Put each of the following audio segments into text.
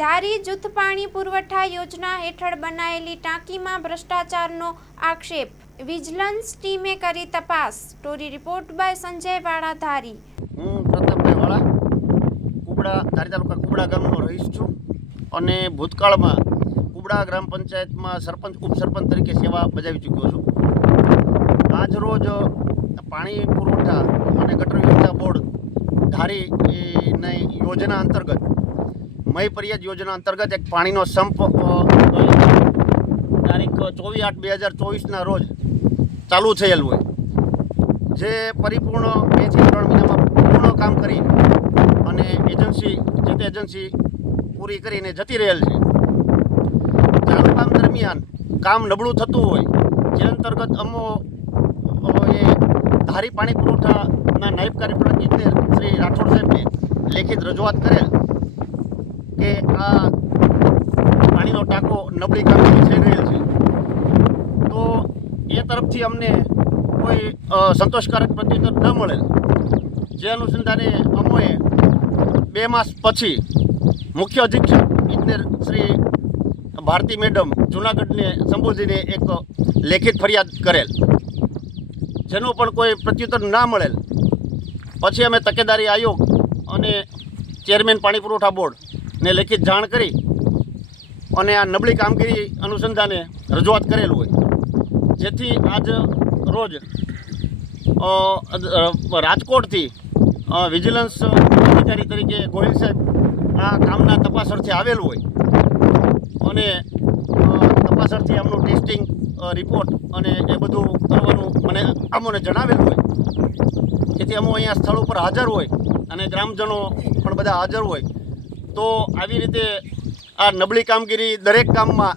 ધારી જૂથ પાણી પુરવઠા યોજના હેઠળ બનાયેલી ટાંકીમાં ભ્રષ્ટાચારનો આક્ષેપ, વિજિલન્સ ટીમે કરી તપાસ। સ્ટોરી રિપોર્ટ બાય સંજય વાળા ધારી। હું પ્રતાપભાઈ વાળા કુબડા ધારી તાલુકા કુબડા ગામનો રહીશ છું અને ભૂતકાળમાં કુબડા ગ્રામ પંચાયતમાં સરપંચ ઉપસરપંચ તરીકે સેવા બજાવી ચૂક્યો છું। આજ રોજ પાણી પુરવઠા અને ગટર વ્યવસ્થા બોર્ડ ધારીની યોજના અંતર્ગત મય પર્યાજ યોજના અંતર્ગત એક પાણીનો સંપ તારીખ 24/8/2024ના રોજ ચાલુ થયેલ હોય, જે પરિપૂર્ણ 2 થી 3 મહિનામાં પૂર્ણ કામ કરી અને જે તે એજન્સી પૂરી કરીને જતી રહેલ છે। ચાલુ કામ દરમિયાન કામ નબળું થતું હોય, જે અંતર્ગત એ ધારી પાણી પુરવઠાના નાયબ કાર્યપાલક ઇજનેર શ્રી રાઠોડ સાહેબને લેખિત રજૂઆત કરેલ કે આ પાણીનો ટાંકો નબળી કામગીરી થઈ રહેલ છે, તો એ તરફથી અમને કોઈ સંતોષકારક પ્રત્યુત્તર ન મળેલ। જે અનુસંધાને અમોએ 2 માસ પછી મુખ્ય અધિક્ષક ઇજનેર શ્રી ભારતી મેડમ જૂનાગઢને સંબોધીને એક લેખિત ફરિયાદ કરેલ, જેનો પણ કોઈ પ્રત્યુત્તર ના મળેલ। પછી અમે તકેદારી આયોગ અને ચેરમેન પાણી પુરવઠા બોર્ડને લેખિત જાણ કરી અને આ નબળી કામગીરી અનુસંધાને રજૂઆત કરેલ હોય, જેથી આજ રોજ રાજકોટથી વિજિલન્સ અધિકારી તરીકે ગોહિલ સાહેબ આ કામના તપાસ અર્થે આવેલ હોય અને તપાસ અર્થે આમનું ટેસ્ટિંગ રિપોર્ટ અને એ બધું કરવાનું અમને જણાવેલ હોય, જેથી અમે અહીંયા સ્થળ ઉપર હાજર હોય અને ગ્રામજનો પણ બધા હાજર હોય, તો આવી રીતે આ નબળી કામગીરી દરેક ગામમાં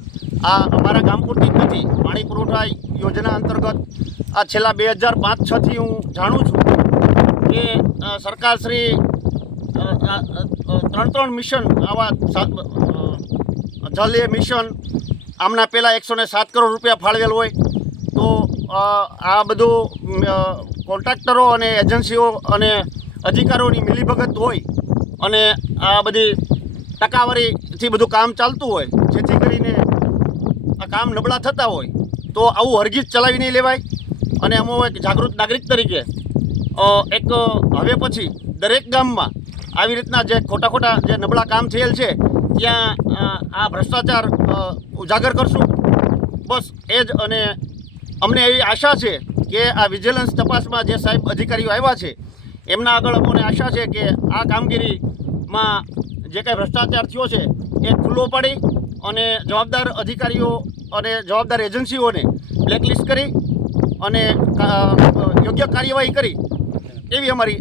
આ અમારા ગામ પૂરતી જ નથી, પાણી પુરવઠા યોજના અંતર્ગત આ છેલ્લા 2005-6થી હું જાણું છું કે સરકારશ્રી 3 મિશન આવા જલ મિશન આમના પહેલાં 107 કરોડ રૂપિયા ફાળવેલ હોય, તો આ બધું કોન્ટ્રાક્ટરો અને એજન્સીઓ અને અધિકારીઓની મિલીભગત હોય અને આ બધી ટકાવારીથી બધું કામ ચાલતું હોય, જેથી કરીને આ કામ નબળા થતા હોય, તો આવું હરગીજ ચલાવી નહીં લેવાય। અને અમે એક જાગૃત નાગરિક તરીકે એક હવે પછી દરેક ગામમાં આવી રીતના જે ખોટા જે નબળા કામ થયેલ છે ત્યાં આ ભ્રષ્ટાચાર ઉજાગર કરશું। બસ એ જ, અને અમને એવી આશા છે કે આ વિજિલન્સ તપાસમાં જે સાહેબ અધિકારીઓ આવ્યા છે એમના આગળ અમને આશા છે કે આ કામગીરીમાં જે કાંઈ ભ્રષ્ટાચાર થયો છે એ ખુલ્લો પાડી અને જવાબદાર અધિકારીઓ અને જવાબદાર એજન્સીઓને બ્લેકલિસ્ટ કરી અને યોગ્ય કાર્યવાહી કરી એવી અમારી